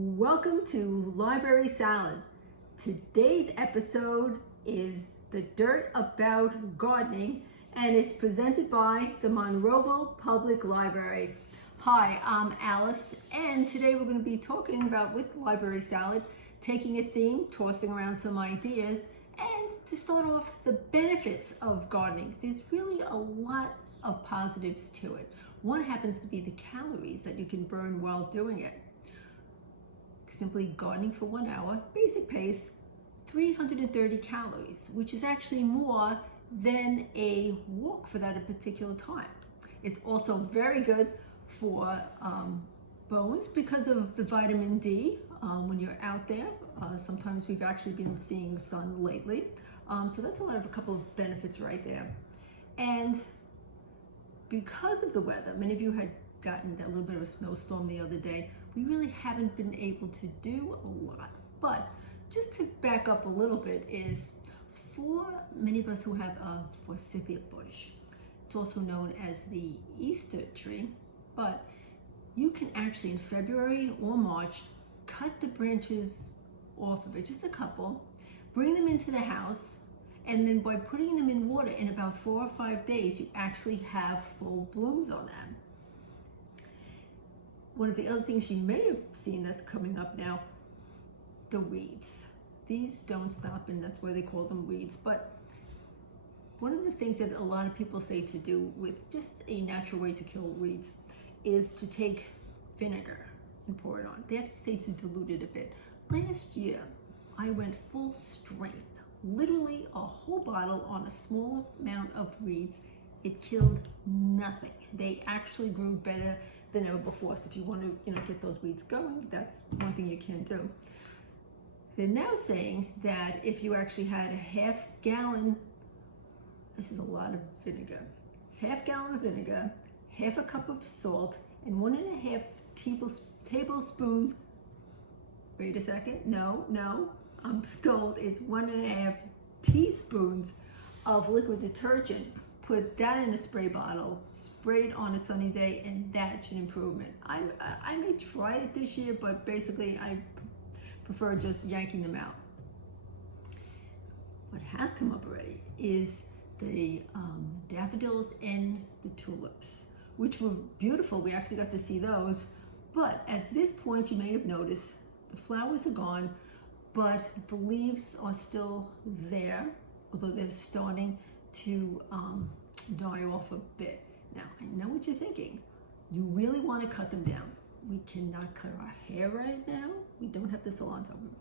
Welcome to Library Salad. Today's episode is The Dirt About Gardening, and it's presented by the Monroeville Public Library. Hi, I'm Alice, and today we're going to be talking about, with Library Salad, taking a theme, tossing around some ideas, and to start off, the benefits of gardening. There's really a lot of positives to it. One happens to be the calories that you can burn while doing it. Simply gardening for 1 hour, basic pace, 330 calories, which is actually more than a walk for that particular time. It's also very good for bones because of the vitamin D when you're out there. Sometimes we've actually been seeing sun lately. So that's a couple of benefits right there. And because of the weather, many of you had gotten a little bit of a snowstorm the other day. We really haven't been able to do a lot. But just to back up a little bit is, for many of us who have a forsythia bush, it's also known as the Easter tree, but you can actually in February or March cut the branches off of it, just a couple, bring them into the house, and then by putting them in water, in about 4 or 5 days, you actually have full blooms on them. One of the other things you may have seen that's coming up now, the weeds. These don't stop, and that's why they call them weeds. But one of the things that a lot of people say to do with just a natural way to kill weeds is to take vinegar and pour it on. They actually say to dilute it a bit. Last year, I went full strength, literally a whole bottle on a small amount of weeds. It killed nothing. They actually grew better than ever before. So if you want to, get those weeds going, that's one thing you can do. They're now saying that if you actually had a half gallon, this is a lot of vinegar, half gallon of vinegar, half a cup of salt, and 1.5 tablespoons, wait a second, no, I'm told it's 1.5 teaspoons of liquid detergent. Put that in a spray bottle, spray it on a sunny day, and that should improve it. I may try it this year, but basically I prefer just yanking them out. What has come up already is the daffodils and the tulips, which were beautiful. We actually got to see those. But at this point, you may have noticed the flowers are gone, but the leaves are still there, although they're starting to die off a bit. Now, I know what you're thinking. You really want to cut them down. We cannot cut our hair right now. We don't have the salons open.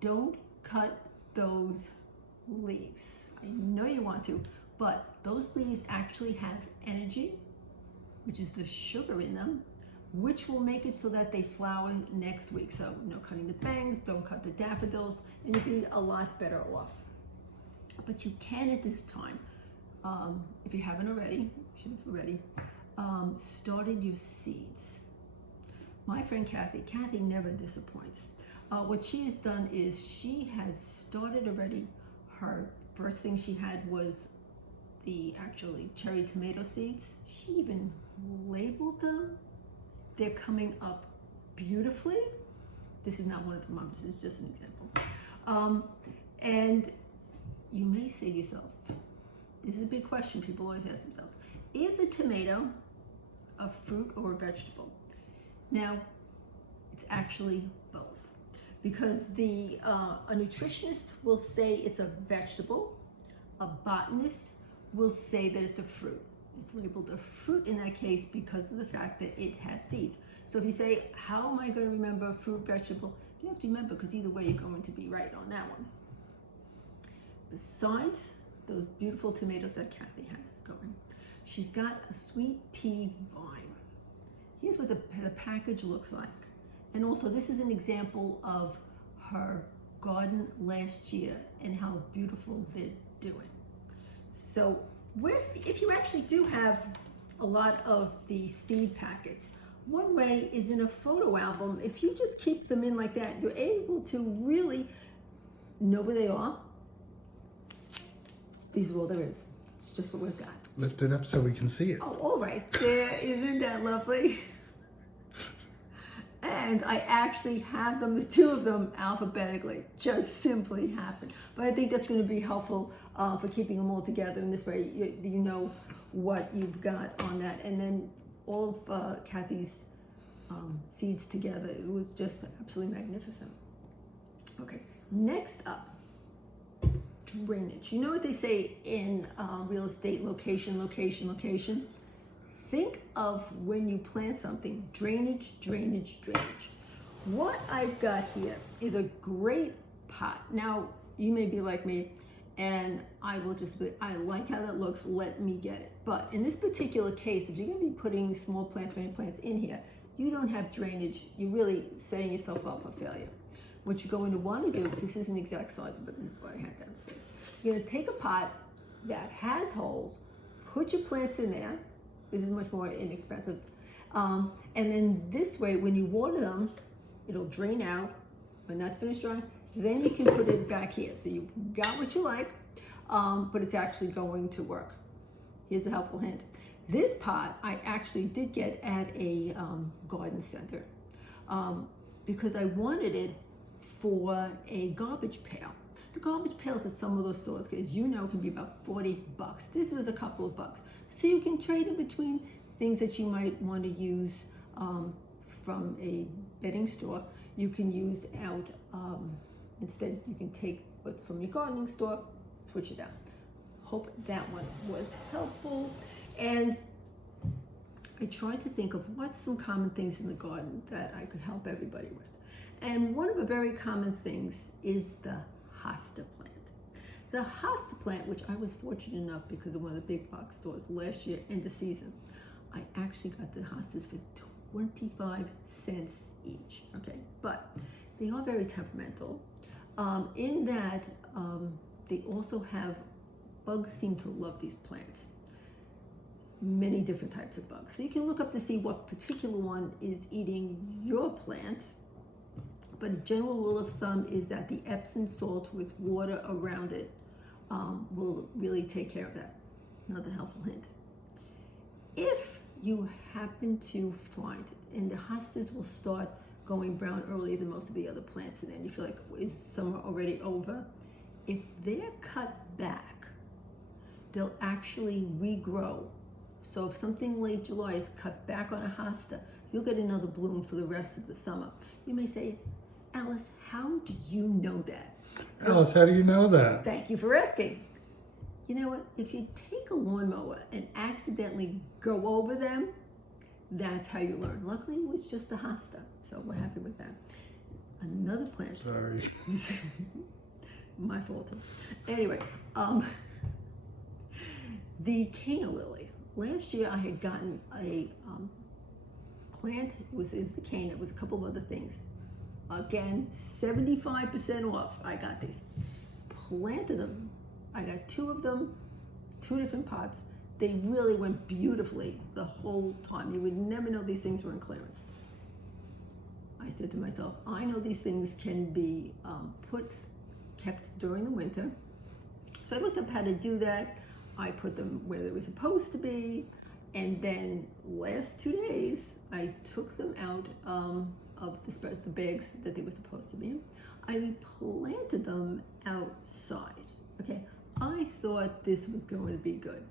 Don't cut those leaves. I know you want to, but those leaves actually have energy, which is the sugar in them, which will make it so that they flower next week. So no cutting the bangs, don't cut the daffodils, and you'll be a lot better off. But you can at this time, if you haven't already, should have already, started your seeds. My friend Kathy never disappoints. What she has done is she has started already. Her first thing she had was the actually cherry tomato seeds. She even labeled them. They're coming up beautifully. This is not one of them, this is just an example. And you may say to yourself, this is a big question people always ask themselves, is a tomato a fruit or a vegetable? Now, it's actually both, because a nutritionist will say it's a vegetable, a botanist will say that it's a fruit. It's labeled a fruit in that case because of the fact that it has seeds. So if you say, how am I going to remember fruit, vegetable? You have to remember, because either way you're going to be right on that one. Besides those beautiful tomatoes that Kathy has going, she's got a sweet pea vine. Here's what the package looks like. And also, this is an example of her garden last year and how beautiful they're doing. So if you actually do have a lot of the seed packets, one way is in a photo album. If you just keep them in like that, you're able to really know where they are. These are all there is. It's just what we've got. Lift it up so we can see it. Oh, all right. There, isn't that lovely? And I actually have them, the two of them, alphabetically. Just simply happened. But I think that's going to be helpful for keeping them all together. In this way, you know what you've got on that. And then all of Kathy's seeds together. It was just absolutely magnificent. Okay, next up, drainage. You know what they say in real estate, location, location, location? Think of when you plant something, drainage, drainage, drainage. What I've got here is a great pot. Now, you may be like me, and I will just be, I like how that looks, let me get it. But in this particular case, if you're gonna be putting small plants, many plants in here, you don't have drainage, you're really setting yourself up for failure. What you're going to want to do, this isn't the exact size, but this is what I had downstairs. You're going to take a pot that has holes, put your plants in there. This is much more inexpensive. And then this way, when you water them, it'll drain out. When that's finished drying, then you can put it back here. So you've got what you like, but it's actually going to work. Here's a helpful hint. This pot I actually did get at a garden center because I wanted it for a garbage pail. The garbage pails at some of those stores, as you know, can be about $40. This was a couple of bucks. So you can trade in between things that you might want to use from a bedding store. You can use out, instead you can take what's from your gardening store, switch it out. Hope that one was helpful. And I tried to think of what's some common things in the garden that I could help everybody with. And one of the very common things is the hosta plant. The hosta plant, which I was fortunate enough because of one of the big box stores last year, end of season, I actually got the hostas for 25 cents each, okay? But they are very temperamental in that they also have, bugs seem to love these plants. Many different types of bugs. So you can look up to see what particular one is eating your plant. But a general rule of thumb is that the Epsom salt with water around it will really take care of that. Another helpful hint. If you happen to find it, and the hostas will start going brown earlier than most of the other plants, and then you feel like, is summer already over? If they're cut back, they'll actually regrow. So if something late July is cut back on a hosta, you'll get another bloom for the rest of the summer. You may say, Alice, how do you know that? Alice, how do you know that? Thank you for asking. You know what? If you take a lawnmower and accidentally go over them, that's how you learn. Luckily, it was just a hosta, so we're happy with that. Another plant. Sorry. My fault. Anyway, the Cana lily. Last year I had gotten a plant, is the cane, it was a couple of other things. Again, 75% off, I got these. Planted them, I got two of them, two different pots. They really went beautifully the whole time. You would never know these things were in clearance. I said to myself, I know these things can be kept during the winter. So I looked up how to do that. I put them where they were supposed to be. And then last 2 days, I took them out of the bags that they were supposed to be in. I replanted them outside, okay? I thought this was going to be good.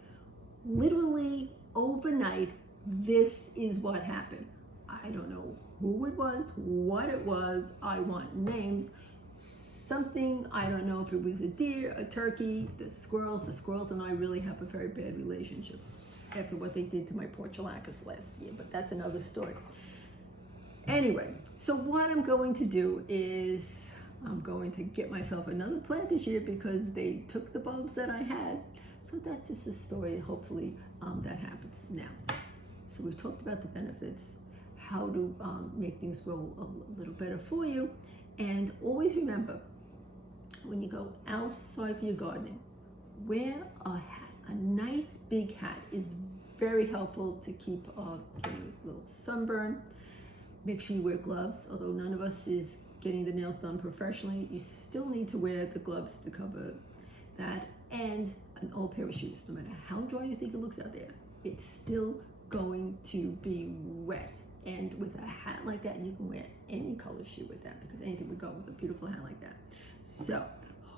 Literally overnight, this is what happened. I don't know who it was, what it was. I want names. Something, I don't know if it was a deer, a turkey, the squirrels and I really have a very bad relationship after what they did to my portulacas last year, but that's another story. Anyway, so what I'm going to do is I'm going to get myself another plant this year because they took the bulbs that I had. So that's just a story, hopefully that happens. Now, so we've talked about the benefits, how to make things grow a little better for you. And always remember, when you go outside for your gardening, wear a hat. A nice big hat is very helpful to keep getting this little sunburn. Make sure you wear gloves. Although none of us is getting the nails done professionally, you still need to wear the gloves to cover that, and an old pair of shoes. No matter how dry you think it looks out there, it's still going to be wet. And with a hat like that, you can wear any color shoe with that, because anything would go with a beautiful hat like that. So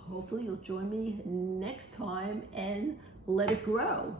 hopefully you'll join me next time and let it grow.